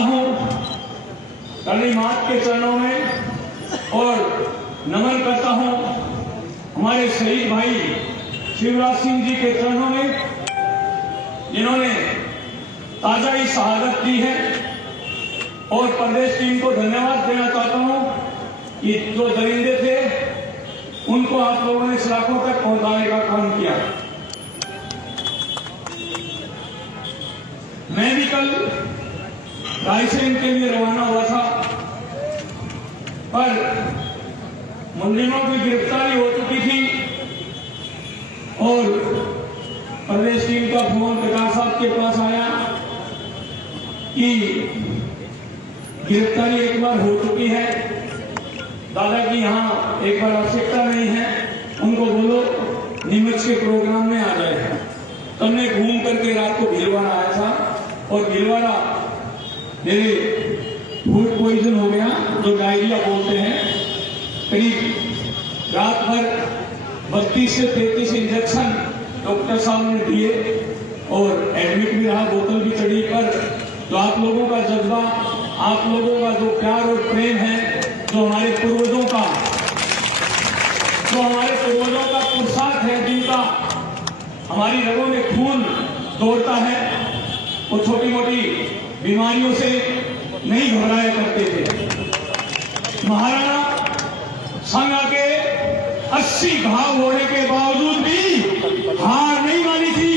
हूं करणी मात के चरणों में और नमन करता हूं हमारे शहीद भाई शिवराज सिंह जी के चरणों में, जिन्होंने ताजा ही शहादत दी है। और प्रदेश टीम को धन्यवाद देना चाहता हूं कि जो दरिंदे थे उनको आप लोगों ने सलाखों तक पहुंचाने का काम किया। मैं भी कल रायसेन के लिए रवाना हुआ था, पर मुजरिमों की गिरफ्तारी हो चुकी थी और प्रदेश टीम का फोन प्रकाश साहब के पास आया कि गिरफ्तारी एक बार हो चुकी है, दादा की यहाँ एक बार आवश्यकता नहीं है, उनको बोलो नीमच के प्रोग्राम में आ जाए। तो मैं घूम करके रात को भीलवाड़ा आया था और भीलवाड़ा मेरे फूड पॉइजन हो गया, जो डायरिया बोलते हैं। करीब रात भर 32 से 33 इंजेक्शन डॉक्टर साहब ने दिए और एडमिट भी रहा, बोतल भी चढ़ी। पर जो आप लोगों का जज्बा, आप लोगों का जो प्यार और प्रेम है, जो हमारे पूर्वजों का पुरुषार्थ है, जिनका हमारी रगों में खून दौड़ता है, वो छोटी मोटी बीमारियों से नहीं घबराया करते थे। महाराणा संगा के 80 घाव होने के बावजूद भी हार नहीं मानी थी।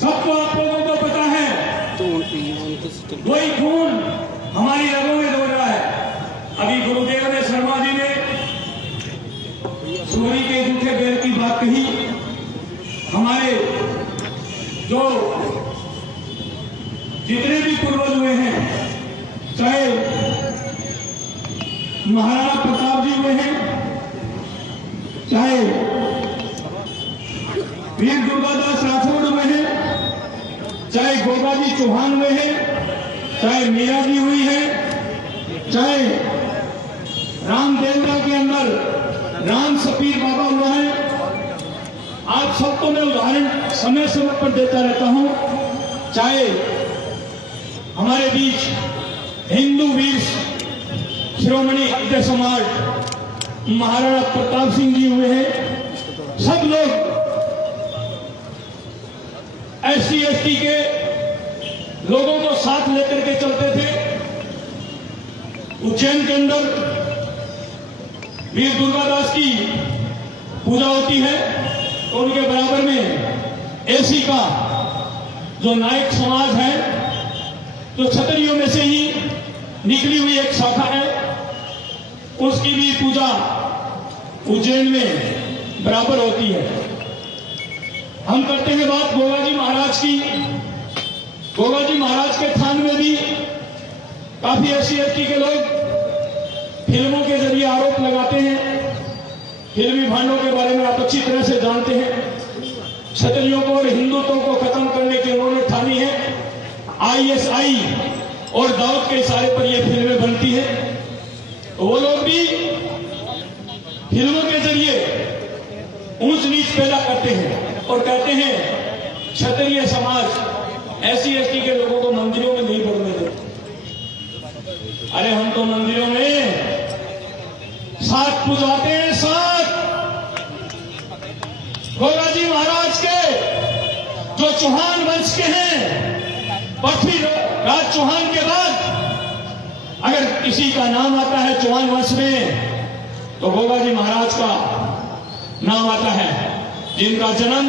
सबको आप लोगों को पता है, वही खून हमारी रगों में दौड़ रहा है। अभी गुरुदेव ने, शर्मा जी ने सूरी के जूठे बैल की बात कही। हमारे जो जितने भी पूर्वज हुए हैं, चाहे महाराणा प्रताप जी हुए हैं, चाहे वीर दुर्गादास राठौड़ हुए हैं, चाहे गोपाजी चौहान हुए हैं, चाहे मीरा जी हुई है, चाहे रामदेवरा के अंदर राम सपीर बाबा हुआ है। आप सबको मैं उदाहरण समय समय पर देता रहता हूं। चाहे हमारे बीच हिंदू वीर शिरोमणि अध्य समाज महाराणा प्रताप सिंह जी हुए हैं, सब लोग SC ST के लोगों को साथ लेकर के चलते थे। उज्जैन के अंदर वीर दुर्गादास की पूजा होती है, तो उनके बराबर में AC का जो नायक समाज है, जो क्षत्रियों में से ही निकली हुई एक शाखा है, उसकी भी पूजा उज्जैन में बराबर होती है। हम करते हैं बात गोगाजी महाराज की। गोगाजी महाराज के थान में भी काफी SC ST के लोग फिल्मों के जरिए आरोप लगाते हैं। फिल्मी भांडों के बारे में आप अच्छी तरह से जानते हैं। क्षत्रियों को और हिंदुत्व को खत्म करने की उन्होंने ठानी है। ISI और दाऊद के इशारे पर यह फिल्में बनती है। वो लोग भी फिल्मों के जरिए ऊंच नीच पैदा करते हैं और कहते हैं क्षत्रिय समाज SC ST के लोगों को मंदिरों में नहीं बढ़ने देते। अरे हम तो मंदिरों में साथ पुजाते हैं, साथ गोगाजी महाराज के जो चौहान वंश के हैं। पृथ्वीराज चौहान के बाद अगर किसी का नाम आता है चौहान वंश में, तो गोगाजी महाराज का नाम आता है, जिनका जन्म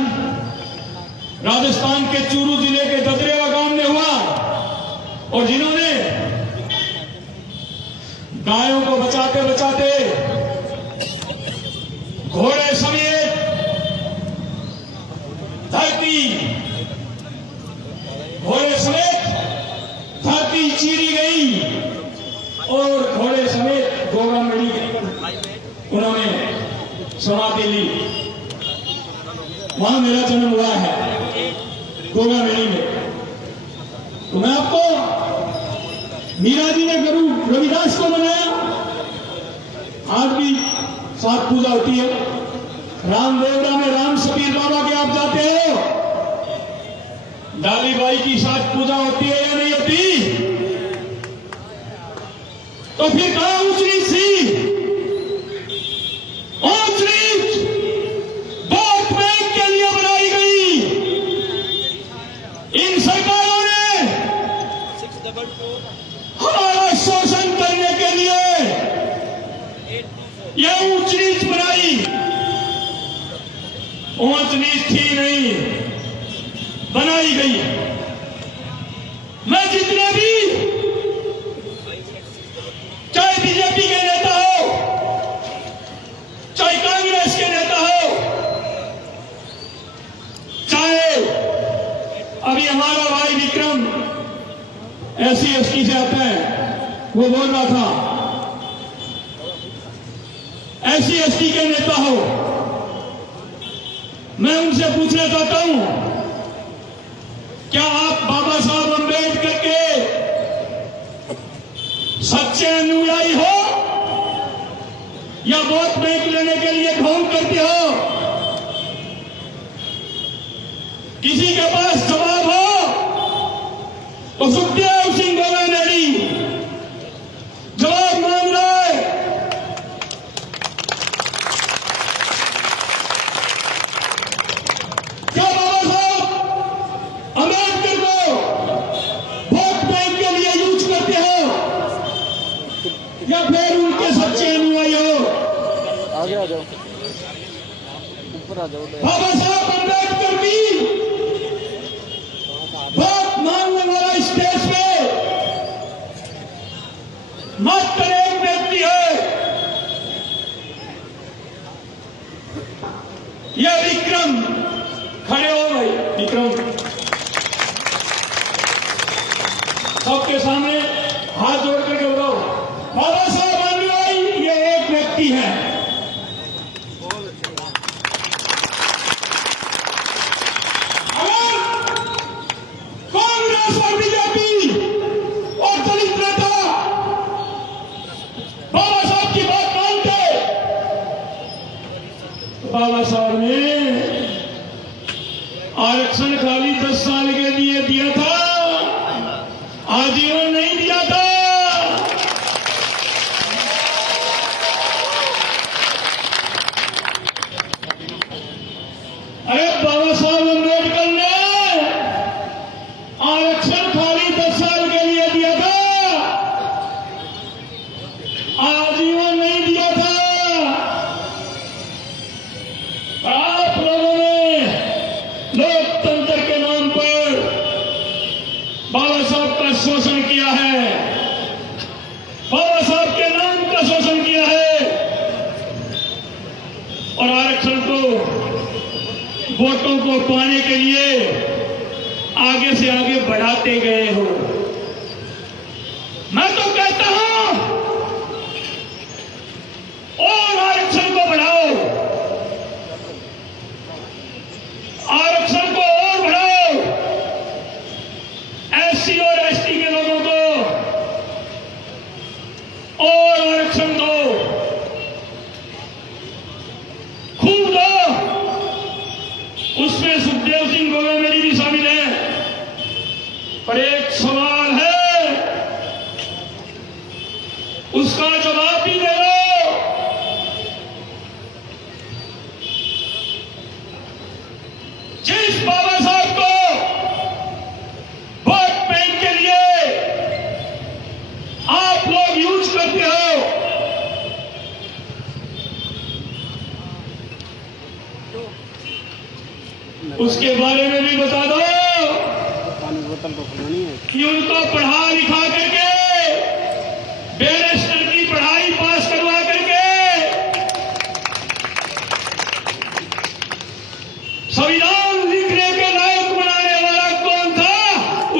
राजस्थान के चूरू जिले के ददरेवा गांव में हुआ और जिन्होंने गायों को बचाते बचाते घोड़े समेत धरती चीरी गई और घोड़े समेत गोगा मड़ी उन्होंने समाधि ली। वहां मेरा जन्म हुआ है, गोगा मेड़ी में। तो मैं आपको, मीरा जी ने गुरु रविदास को बनाया, आज भी साथ पूजा होती है। रामदेवरा में राम सपीर बाबा के आप जाते हो, डालीबाई की साथ पूजा होती है या नहीं होती? तो फिर कहां ऊंच नीच थी? ऊंच नीच वोट बैंक के लिए बनाई गई इन सरकारों ने हमारा शोषण करने के लिए यह ऊंच नीच बनाई। ऊंच नीच थी नहीं, बनाई गई। मैं जितने भी चाहे बीजेपी के नेता हो, चाहे कांग्रेस के नेता हो, चाहे अभी हमारा भाई विक्रम SC/ST से आता है, वो बोल रहा था, SC/ST के नेता हो, मैं उनसे पूछना चाहता हूं, क्या आप बाबा साहब अम्बेडकर के सच्चे अनुयायी हो या वोट बैंक लेने के लिए ढोंग करते हो? किसी के पास जवाब हो तो सुखदेव सिंह गोलानेरी जवाब मांग रहा है। क्या बाबा साहब अम्बेडकर को वोट बैंक के लिए यूज करते हो या फिर उनके सच्चे अनुयायी हो? आगे आ जाओ, ऊपर आ जाओ। बाबा साहब अम्बेडकर की वोट मांगने वाला स्टेज पे मात्र एक व्यक्ति है, यह विक्रम। खड़े हो भाई विक्रम, सबके सामने हाथ जोड़ करके बताओ, बाबा साहब अनुयायी ये एक व्यक्ति है। अगर कांग्रेस और बीजेपी और दलित नेता बाबा साहब की बात मानते, तो बाबा साहब ने आरक्षण खाली 10 साल के लिए दिया था, आजीवन नहीं दिया था। अरे बाबा साहब अम्बेडकर ने आरक्षण खाली 10 साल के लिए दिया था, आजीवन नहीं दिया था। आप लोगों ने लोकतंत्र के नाम पर बाबा साहब का शोषण किया है, बाबा साहब के नाम का शोषण किया है और आरक्षण को वोटों को पाने के लिए आगे से आगे बढ़ाते गए हो। मैं तो कहता हूं और आरक्षण को बढ़ाओ, आरक्षण को और बढ़ाओ, SC और ST के लोगों को और आरक्षण दो, खूब दो। उसमें सुखदेव सिंह गोलानेरी भी शामिल है। पर एक सवाल है, उसका जवाब भी दे दो। जिस बाबा साहब को वोट बैंक के लिए आप लोग यूज करते हो, उसके बारे में भी बता दो पानी बोतल तो खुलनी है कि उनको पढ़ा लिखा करके बैरिस्टर की पढ़ाई पास करवा करके संविधान लिखने के लायक बनाने वाला कौन था,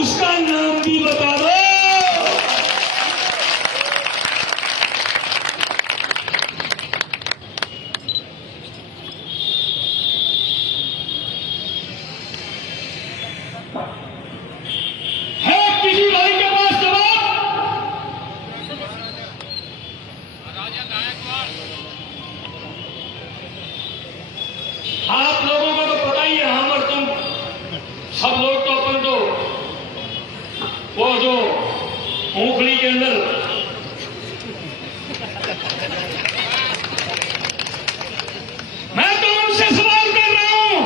उसका नाम भी बता दो। है किसी भाई के पास जवाब? आप लोगों को तो पता ही है, हम और तुम सब लोग तो अपन तो वो जो मूंगफली के अंदर मैं तो उनसे सवाल कर रहा हूं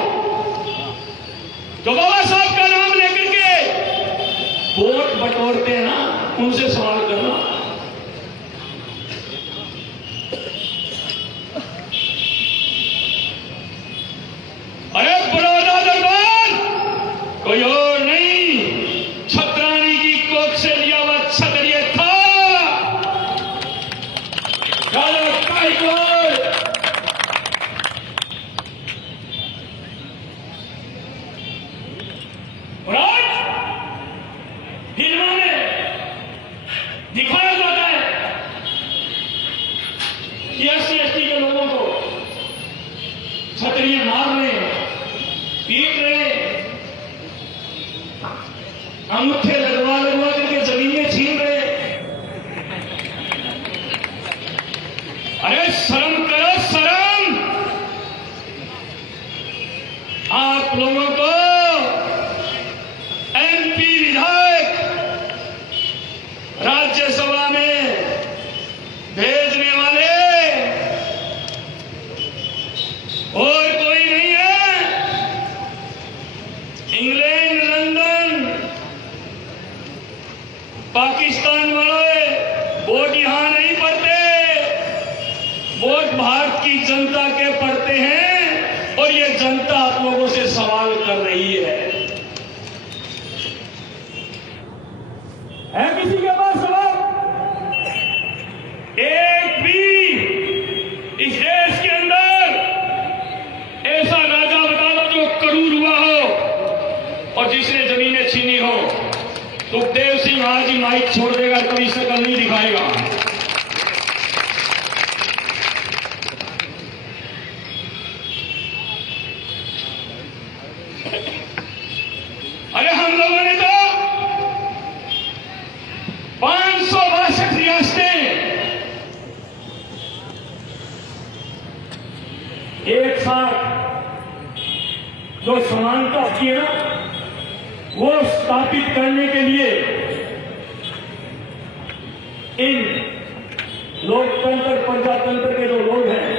जो बाबा साहब का नाम लेकर के वोट बटोरते हैं ना, उनसे सवाल करना। अरे बड़ौदा दरबार कोई और नहीं, छत्रानी की कोख से लिया हुआ क्षत्रिय था। और आज इन्होंने दिखाया जाता है कि SC/ST के लोगों को क्षत्रिय मार रहे हैं, पीट रहे हैं, अंगूठे लगवा करके जमीनें छीन रहे हैं। अरे शर्म करो, शर्म। आप लोगों को MP विधायक राज्यसभा में भेजने वाले और कोई नहीं है। इंग्लैंड, लंदन, पाकिस्तान वाले वोट यहां नहीं पड़ते, वोट भारत की जनता के पड़ते हैं। और ये जनता आप लोगों से सवाल कर रही है किसी के पास सवाल? एक भी इस देश के अंदर ऐसा राजा बता दो जो करूर हुआ हो और जिसने जमीनें छीनी हो। सुखदेव सिंह आज ही माइक छोड़ देगा, कभी शक्ल नहीं दिखाएगा। अरे हम लोगों ने तो 562 रियासतें एक साथ जो समानता की है ना, वो स्थापित करने के लिए इन लोकतंत्र प्रजातंत्र के जो लोग हैं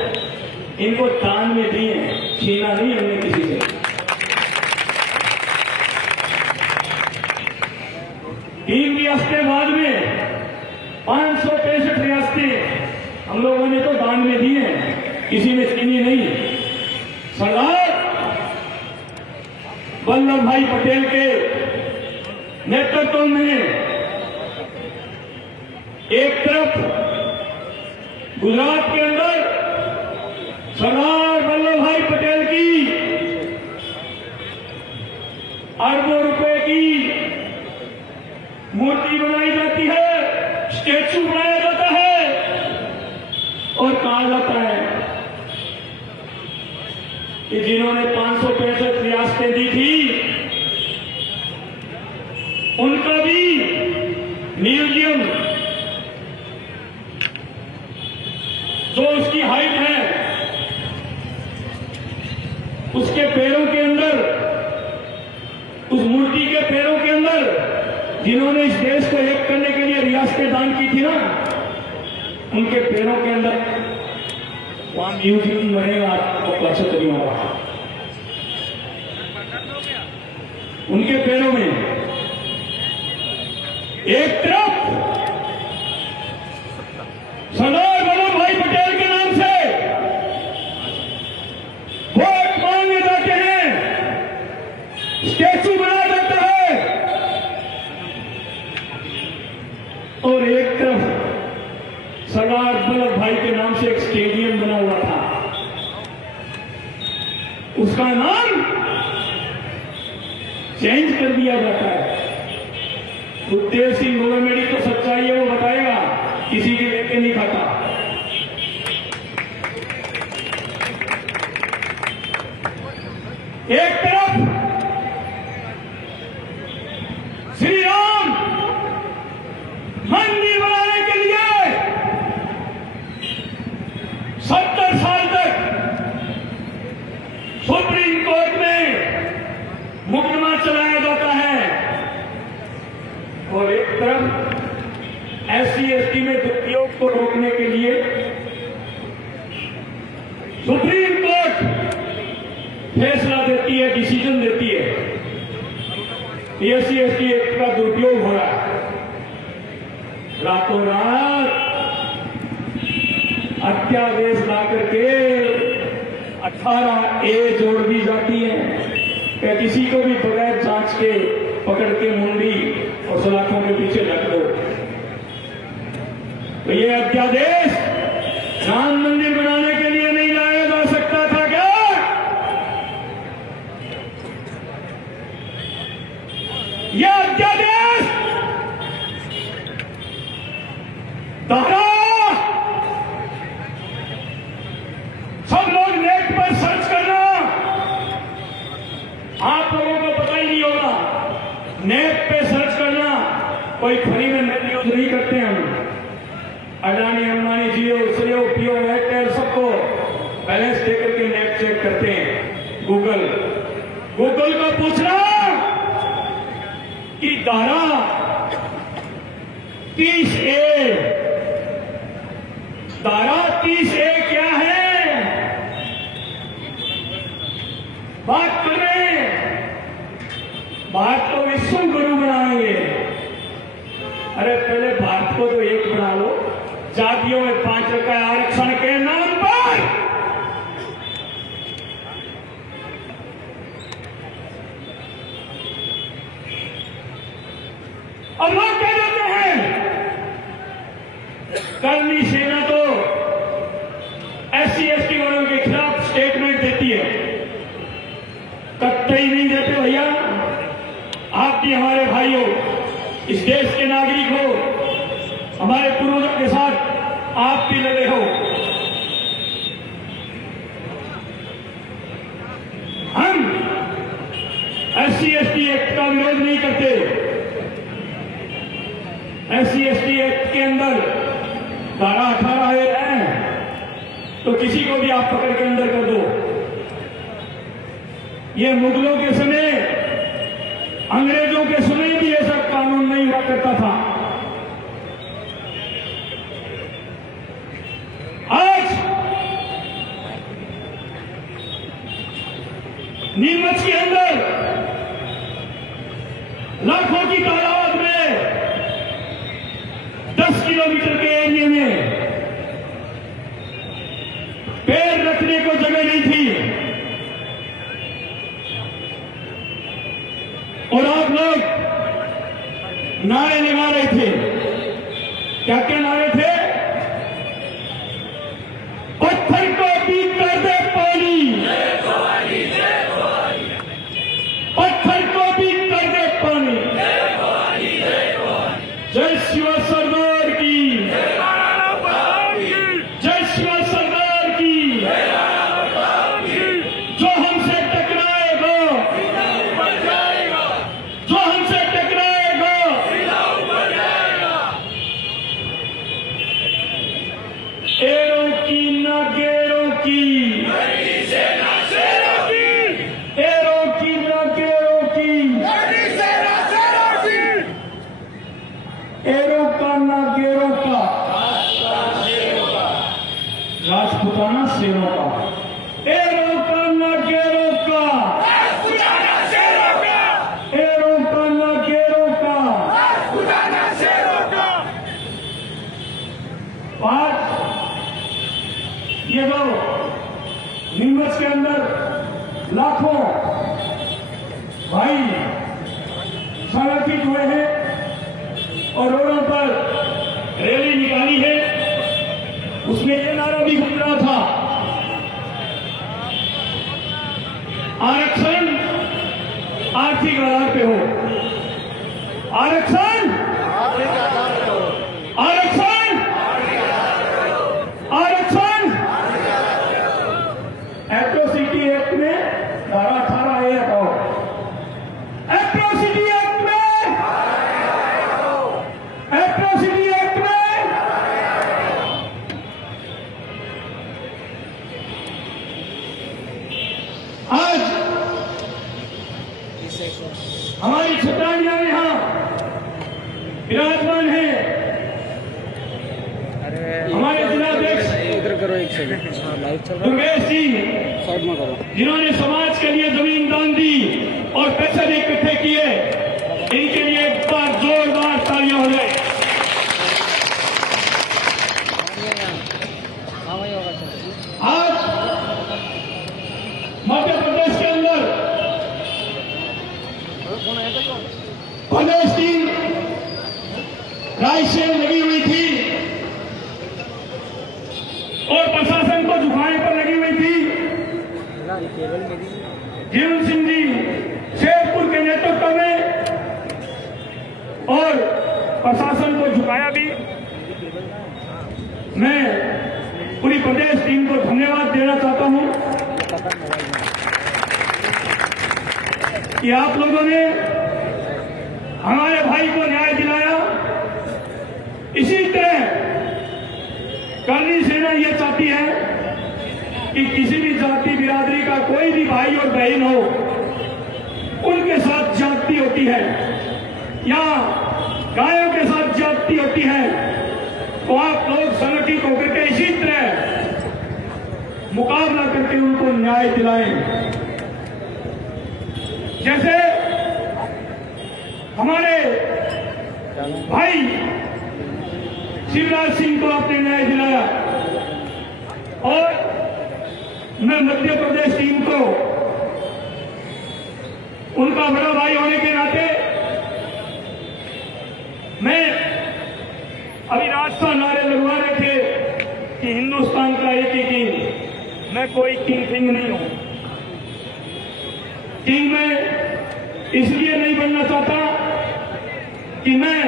इनको दान में दिए, छीना नहीं हमने किसी से। 3 रियासतें बाद में 563 रियासतें हम लोगों ने तो दान में दी हैं, किसी में छीनी नहीं। सरदार वल्लभ भाई पटेल के नेतृत्व में एक तरफ गुजरात के अंदर सरदार वल्लभ भाई पटेल की अरबों रुपए की मूर्ति बनाई जाती है, स्टैचू बनाया जाता है और कहा जाता है कि जिन्होंने 565 रियासतें दी थी उनका भी म्यूजियम जो उसकी हाइट है उसके पैरों के अंदर, उस मूर्ति के पैरों के अंदर जिन्होंने इस देश को एक करने के लिए रियासतें दान की थी ना, उनके पैरों के अंदर वहां म्यूजियम बनेगा आपको क्षत्रियों का। उनके पैरों में एक तरफ सरदार वल्लभ भाई पटेल के नाम से वोट मांगे जाते हैं, स्टैचू बनाया जाता है, और एक तरफ सरदार वल्लभ भाई के नाम से एक स्टेडियम बना हुआ था, उसका नाम चेंज कर दिया जाता है। सुखदेव सिंह गवर्नमेंट तो सच्चाई है वो बताएगा, किसी के लेके नहीं खाता। एक तरफ श्री राम मंदिर बनाने के लिए 70 साल तक सुप्रीम कोर्ट में मुकदमा चलाया जाता है और फैसला देती है, डिसीजन देती है। SC/ST एक्ट का दुरुपयोग हो रहा है। रातों रात अध्यादेश ला करके 18A जोड़ दी जाती है कि किसी को भी बगैर जांच के पकड़ के मुंडी और सलाखों के पीछे रख दो। तो ये अध्यादेश राम मंदिर बनाने के लिए नहीं लाया जा सकता था क्या? यह अध्यादेश धारा, सब लोग नेट पर सर्च करना, आप लोगों को पता ही नहीं होगा। नेट पे सर्च करना, कोई फ्री में नेट यूज नहीं करते हम। अडानी, अंबानी, जियो, सीओ, पीओ, एयरटेल सबको बैलेंस देकर के नेट चेक करते हैं। गूगल को पूछना कि धारा 30A, धारा 30A क्या है? बात कर रहे हैं, बात तो विश्व गुरु बनाएंगे। अरे पहले भारत को तो एक बना लो, जातियों में 5 रुपए आरक्षण के नाम पर। और लोग कह देते हैं कर्मी सेना तो SC/ST वालों के खिलाफ स्टेटमेंट देती है। कतई नहीं देते भैया। आप भी हमारे भाई हो, इस देश के नागरिक हो, हमारे पूर्वजों के साथ आप भी लड़े हो। हम SC/ST एक्ट का विरोध नहीं करते। SC/ST एक्ट के अंदर धारा 18A है तो किसी को भी आप पकड़ के अंदर कर दो। ये मुगलों के समय, अंग्रेजों के समय भी ऐसा कानून नहीं हुआ करता था। आज नीमच के अंदर लाखों की तादाद में 10 किलोमीटर के एरिया में पैर रखने को जगह नहीं थी। और आप लोग नारे लगा रहे थे। क्या क्या नारे थे? पत्थर को पीट कर दे पानी, पत्थर को पीट कर दे पानी। जय शिव सरदार की, जय शिव सरदार की। जो हमसे टकराएगा, जो हमसे टकराएगा, एरों की न गेरों की, एरों की न गेरों की, एरों का न गेरों का, राजपूताना शेरों का, एरों का न गेरों का, एरों का न गेरों का। बात ये दो नीमच के अंदर लाखों भाई संगठित हुए हैं और रोडों पर रैली निकाली है। उसमें ये नारा भी गूंज रहा था, आरक्षण आर्थिक आधार पे हो, आरक्षण आरक्षण आरक्षण। एट्रोसिटी एक्ट में धारा 18A हटाओ, एट्रोसिटी एक्ट में, एट्रोसिटी एक्ट में। आज हमारी छतरानियां यहां विराजमान है। हमारे जिलाध्यक्ष इधर करो, एक सेकंड लाइव चल रहा है, दुर्गेश जी, साइड में करो। जिन्होंने समाज के बाइसें लगी हुई थी और प्रशासन को झुकाने पर लगी हुई थी। जीवन सिंह जी शेरपुर के नेतृत्व में और प्रशासन को झुकाया भी। मैं पूरी प्रदेश टीम को धन्यवाद देना चाहता हूं कि आप लोगों ने हमारे भाई को न्याय दिलाया। इसी तरह करनी सेना ये चाहती है कि किसी भी जाति बिरादरी का कोई भी भाई और बहन हो, उनके साथ ज्यादती होती है या गायों के साथ ज्यादती होती है, तो आप लोग संगठित होकर के इसी तरह मुकाबला करके उनको न्याय दिलाएं। जैसे हमारे भाई शिवराज सिंह को आपने न्याय दिलाया और मैं मध्य प्रदेश टीम को उनका बड़ा भाई होने के नाते मैं अभी राजस्थान नारे लगवा रहे थे कि हिंदुस्तान का एक ही किंग। मैं कोई किंग फिंग नहीं हूं। किंग मैं इसलिए नहीं बनना चाहता कि मैं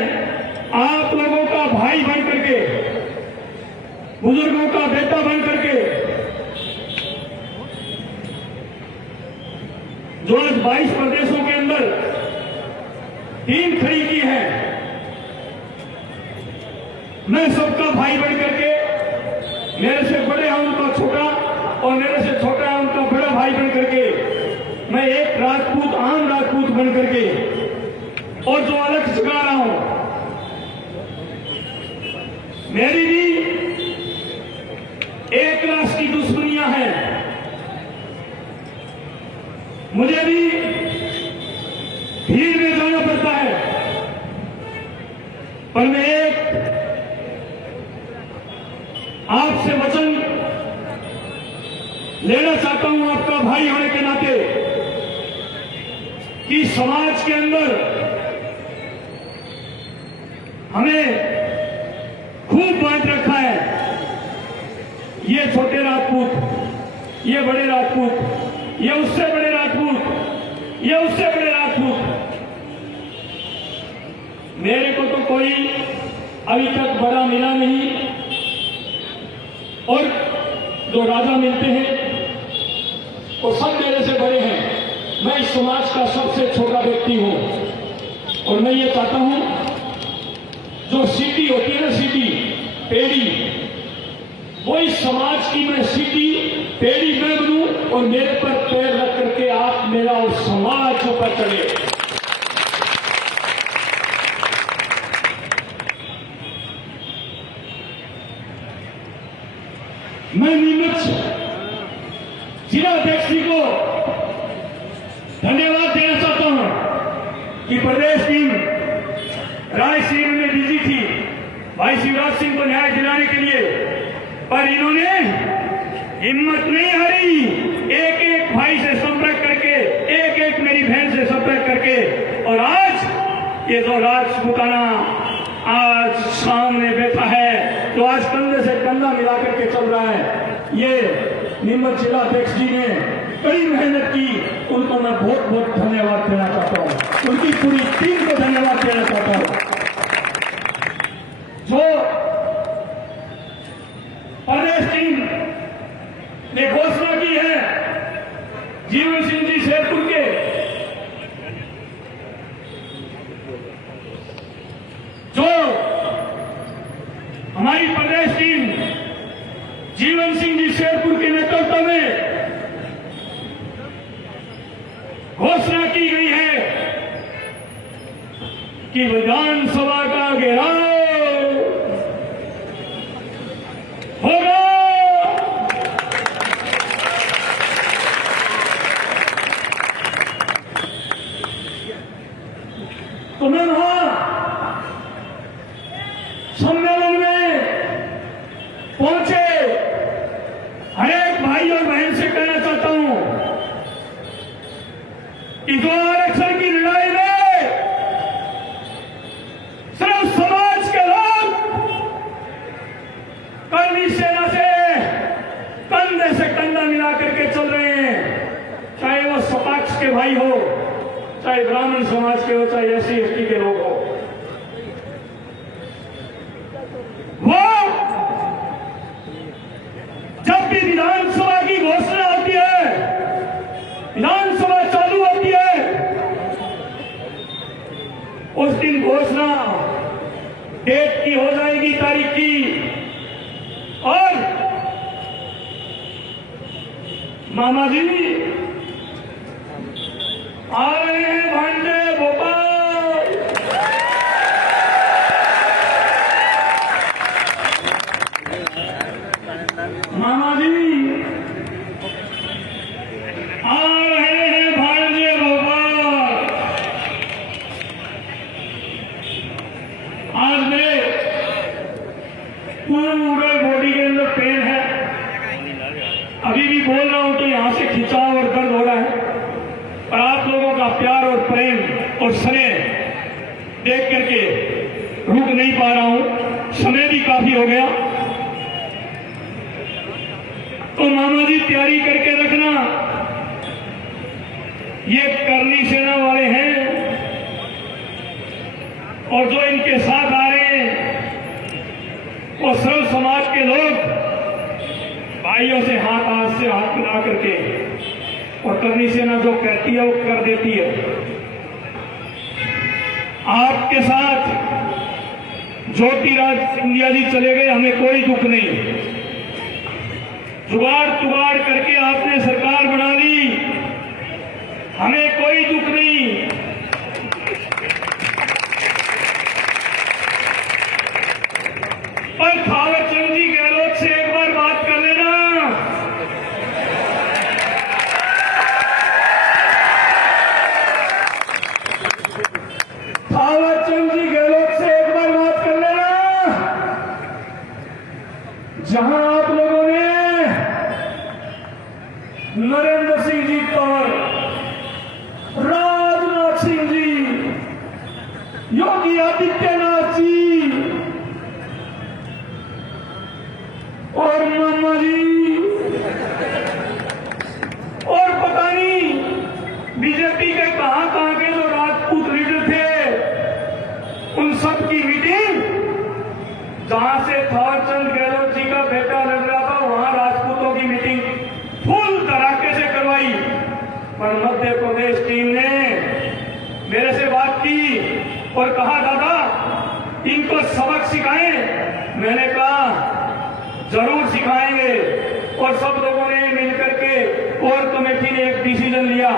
आप लोगों का भाई बन करके, बुजुर्गों का बेटा बन करके, जो आज 22 प्रदेशों के अंदर टीम खड़ी की है, मैं सबका भाई बन करके, मेरे से बड़े हैं उनका छोटा और मेरे से छोटा है उनका बड़ा भाई बन करके, मैं एक राजपूत, आम राजपूत बन करके और जो अलग जगा रहा हूं, मेरी भी एक राष्ट्र की दुश्मनियां हैं। मुझे भी भीड़ में जाना पड़ता है, पर मैं एक आपसे वचन लेना चाहता हूं आपका भाई होने के नाते कि समाज के अंदर हमें खूब बांट रखा है। ये छोटे राजपूत, ये बड़े राजपूत, ये उससे बड़े राजपूत, ये उससे बड़े राजपूत। मेरे को तो कोई अभी तक बड़ा मिला नहीं और जो राजा मिलते हैं वो सब मेरे से बड़े हैं। मैं इस समाज का सबसे छोटा व्यक्ति हूं और मैं ये चाहता हूं जो सीढ़ी होती है ना, सीढ़ी पेड़ी, वो इस समाज की मैं सीढ़ी पेड़ी मैं बनूं और मेरे पर पैर रख करके आप मेरा और समाज ऊपर चढ़े। मैं नीमच जिलाध्यक्ष जी को धन्यवाद देना चाहता हूं कि प्रदेश टीम रायसीन में बिजी थी भाई शिवराज सिंह को न्याय दिलाने के लिए, पर इन्होंने हिम्मत नहीं हारी। एक एक भाई से संपर्क करके, एक एक मेरी बहन से संपर्क करके, और आज ये जो राजपूताना आज सामने बैठा है, तो आज कंधे से कंधा मिला करके चल रहा है। ये नीमच जिलाध्यक्ष जी ने कड़ी मेहनत की, उनको मैं बहुत बहुत धन्यवाद देना चाहता हूं, उनकी पूरी टीम को धन्यवाद देना चाहता हूं। जो प्रदेश टीम ने घोषणा की है जीवन सिंह जी शेरपुर के, जो हमारी प्रदेश टीम जीवन सिंह जी शेरपुर के नेतृत्व में घोषणा की गई है कि विधानसभा का घेराव होगा। तो मैं वहां सम्मेलन में पहुंचे हर एक भाई और बहन से कहना चाहता हूं कि जो आरक्षण की लड़ाई में सिर्फ समाज के लोग के भाई हो, चाहे ब्राह्मण समाज के हो, चाहे एससी एसटी के लोग हो, वो जब भी विधानसभा की घोषणा होती है, विधानसभा चालू होती है, उस दिन घोषणा डेट की हो जाएगी, तारीख की, और मामा जी आ रहे हैं भांजे भोपाल। मामा जी आ रहे हैं भांजे भोपाल। आज मेरे पूरे बॉडी के अंदर पेन है, अभी भी बोल रहा हूं तो यहां से खिंचाव और दर्द हो रहा है, और आप लोगों का प्यार और प्रेम और स्नेह देख करके रुक नहीं पा रहा हूं। समय भी काफी हो गया, तो मामा जी तैयारी करके रखना। ये करनी सेना वाले हैं, और जो इनके साथ आ रहे हैं वो सर्व समाज के लोग भाइयों से हाथ से हाथ मिला करके, और करनी सेना जो कहती है वो कर देती है। आपके साथ ज्योतिराज सिंधिया जी चले गए, हमें कोई दुख नहीं। जुगाड़ तुगाड़ करके आपने सरकार बना ली, हमें कोई दुख नहीं। पर थावरचंद जी गहलोत से एक बार बात कर लेना। थावरचंद जी गहलोत से एक बार बात कर लेना। जहां आप लोगों ने नरेंद्र सिंह जी तोमर, राजनाथ सिंह जी, योगी आदित्यनाथ जी और मामा जी, और पता नहीं बीजेपी के कहां के जो राजपूत लीडर थे, उन सब की मीटिंग, जहां से थावरचंद गहलोत जी का बेटा लग रहा था, वहां राजपूतों की मीटिंग फुल धड़ाके से करवाई। पर मध्य प्रदेश टीम ने मेरे से बात की और कहा दादा इनको सबक सिखाएं। मैंने कहा जरूर सिखाएंगे, और सब लोगों ने मिलकर के कोर कमेटी ने एक डिसीजन लिया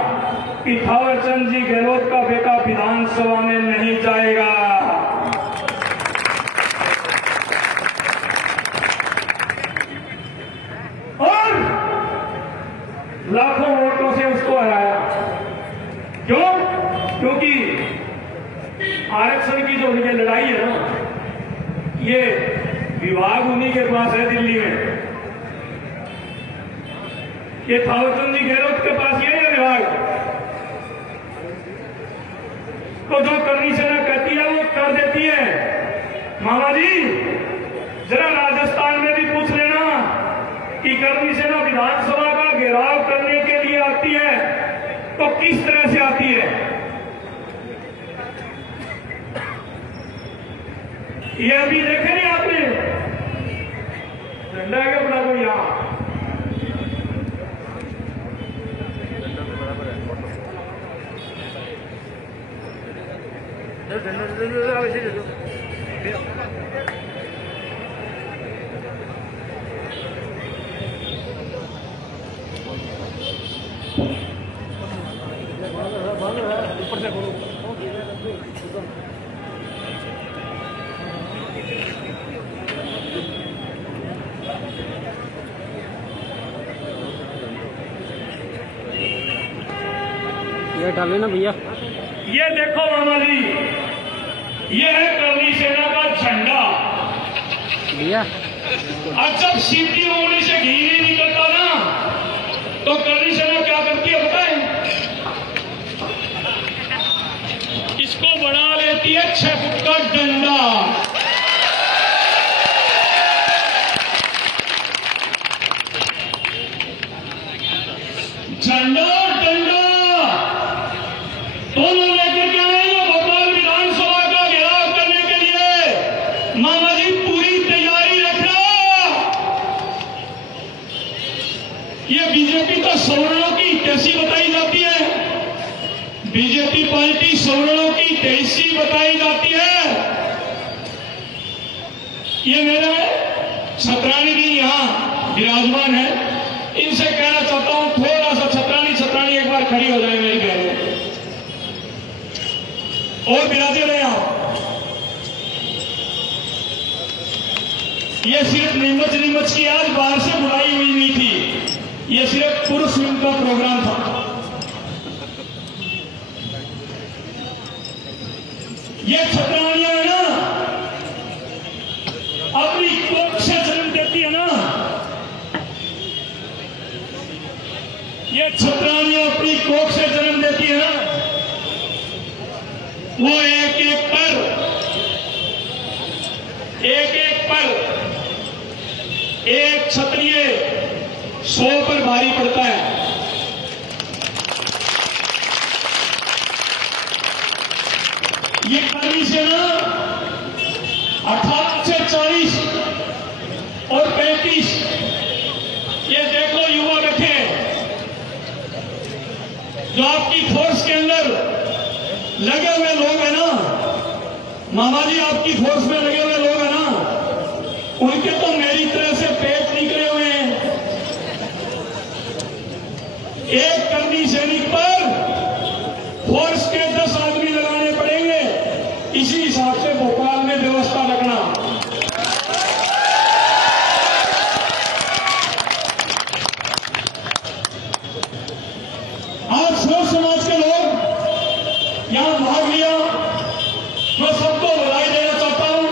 कि थावरचंद जी गहलोत का बेटा विधानसभा में नहीं जाएगा। और लाखों वोटों से उसको हराया। क्यों? क्योंकि आरक्षण की जो ये लड़ाई है ना, ये विभाग उन्हीं के पास है दिल्ली में। ये थावरचंद जी गहलोत के पास ये है विभाग। तो जो करनी सेना कहती है वो कर देती है। मामा जी जरा राजस्थान में भी पूछ लेना कि करनी सेना विधानसभा का घेराव करने के लिए आती है तो किस तरह से आती है। ये अभी देखे नहीं आपने, झंडा है अपना कोई यहां, ऊपर से खोलो। ये डाले ना भैया। ये देखो मामा जी, ये है करनी सेना का झंडा भैया। अब जब सीपी उंगली से घी नहीं निकलता ना, तो करनी सेना क्या करती है बताएं? इसको बना लेती है 6 फुट का डंडा। झंडा और डंडा दोनों लेकर के आए हैं भोपाल विधानसभा का घेराव करने के लिए। मामा जी पूरी तैयारी रखना। ये बीजेपी तो सवर्णों की कैसी बताई जाती है, बीजेपी पार्टी सवर्णों की कैसी बताई जाती है। ये मेरा छतरानी भी यहाँ विराजमान है, इनसे कहना चाहता हूं थोड़ा सा छतरानी एक बार खड़ी हो जाए मेरी बहन और बिराजे रहे आप। ये सिर्फ नीमच की आज बाहर से बुलाई हुई नहीं थी, ये सिर्फ पुरुष फिल्म का प्रोग्राम था। ये छतरानियां है ना, अपनी कोख से जन्म देती है ना, ये छतरानियां अपनी कोख से जन्म देती है ना, वो एक एक पर एक क्षत्रिय 100 पर भारी पड़ता है। ये करनी से ना 18 से 40 और 35, ये देखो युवा बैठे जो आपकी फोर्स के अंदर लगे हुए लोग हैं ना, मामा जी आपकी फोर्स में लगे हुए लोग हैं ना, उनके तो मेरी तरह से पेट निकले हुए हैं। एक कर्मी सैनिक पर फोर्स के 10 आदमी लगाने पड़ेंगे, इसी हिसाब से भोपाल में व्यवस्था रखना। आज सब समाज के लोग यहां भाग लिया, मैं सबको बधाई देना चाहता हूं।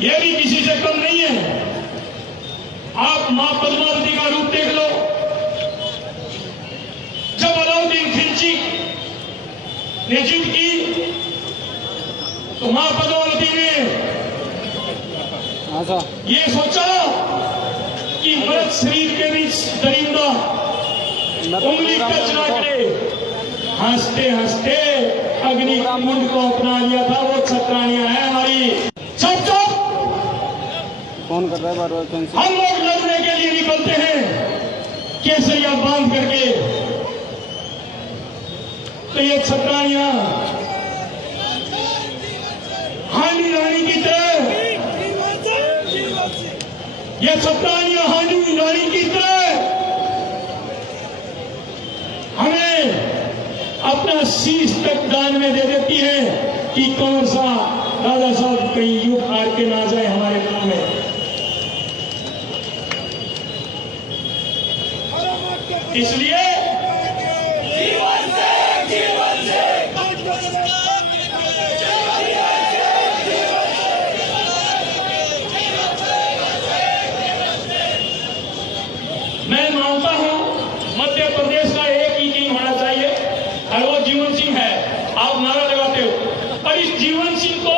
यह भी किसी से कम नहीं है। आप मां पद्मावती का रूप देख लो। जब अलाउद्दीन खिलजी ने जीत की तो मां पद्मावती ने ये सोचा कि मर्द शरीर के बीच दरिंदा उंगली टच ना करे। हंसते हंसते अग्निकुंड को अपना लिया था। वो छतरानियां है हमारी। चुप चुप, फोन कर रहा है बार बार। हम लोग लड़ने के लिए निकलते हैं केसरिया बांध करके, तो ये छतरानियां हांडी रानी की तरह, ये छतरानियां हांडी रानी की तरह हमें अपना शीश तक दान में दे देती है कि कौन सा राजा साहब कहीं युग हार के ना जाए हमारे गांव में। इसलिए मैं मानता हूं मध्य प्रदेश का एक ही किंग होना चाहिए और वो जीवन सिंह है। आप नारा लगाते हो, पर इस जीवन सिंह को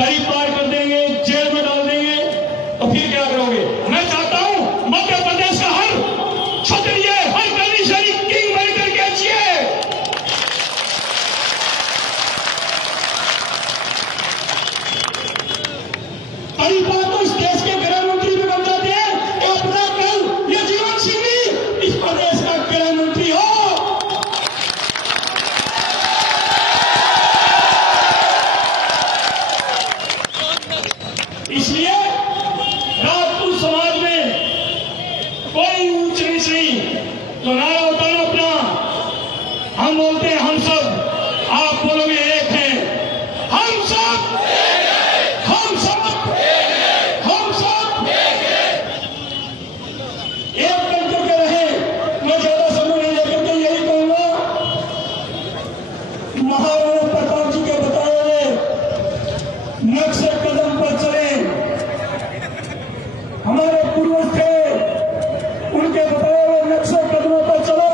दरी पार कर देंगे, जेल में डाल देंगे, तो फिर क्या करोगे? मैं चाहता हूं मध्य प्रदेश का हर क्षत्रिय, हर कर्मचारी किंग बन करके जिए। बड़ी बात तो इस देश के गृह मंत्री भी बन जाते हैं। अपना कल ये जीवन सिंह भी इस प्रदेश का गृह मंत्री हो। इसलिए राजपूत समाज में कोई ऊंच नीच नहीं। तो नारा होता है अपना, हम बोलते हैं हम सब, आप बोलोगे एक है। हम सब, हम सब, हम सब एक बनकर के रहे। मैं ज्यादा समय नहीं लेकर के यही कहूंगा, महाराणा प्रताप जी के बताए हुए नक्शे कदम पर चले। हमारे पूर्वज थे, उनके बताए हुए नक्शे कदमों पर चलो।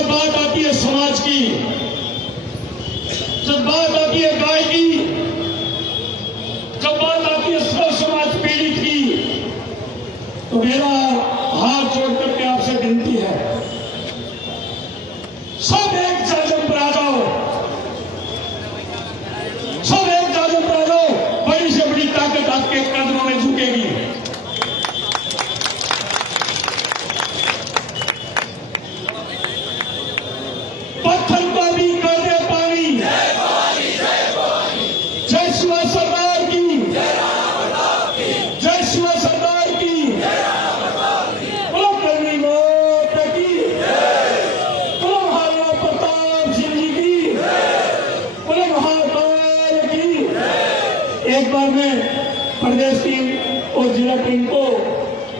जब बात आती है समाज की, जब बात आती है गाय की, जब बात आती है सर्व समाज पीड़ित की, तो मेरा हाथ जोड़ करके आपसे विनती है, सब एक जाजम पर आ जाओ, सब एक जाजम पर आ जाओ। बड़ी से बड़ी ताकत आपके कदमों में झुकेगी। पत्थर को भी कर दे पानी। जय शिवा सरदार की, जय शिवा सरदार की, बोलो करनी मौत की, बोलो महाराणा प्रताप सिंह जी की, बोलो महाकाल की। एक बार मैं प्रदेश टीम और जिला टीम को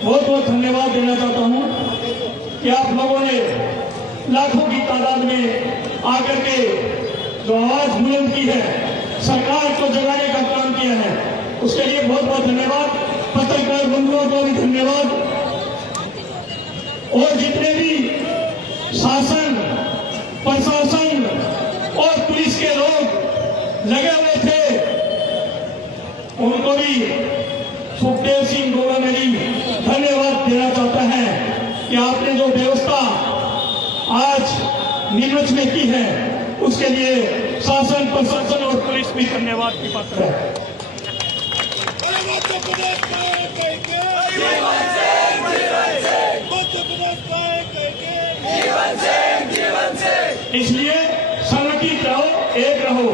बहुत बहुत धन्यवाद देना चाहता हूं कि आप लोगों ने लाखों की तादाद में आकर के जो आवाज बुलंद की है, सरकार को जगाने का काम किया है, उसके लिए बहुत बहुत धन्यवाद। पत्रकार बंधुओं को भी धन्यवाद। और जितने भी शासन, प्रशासन और पुलिस के लोग लगे हुए थे, उनको भी सुखदेव सिंह गौड़ा ने भी धन्यवाद देना चाहता है कि आपने जो व्यवस्था आज नीमच में की है, उसके लिए शासन, प्रशासन और पुलिस भी धन्यवाद की पात्र है। इसलिए संगठित रहो, एक रहो।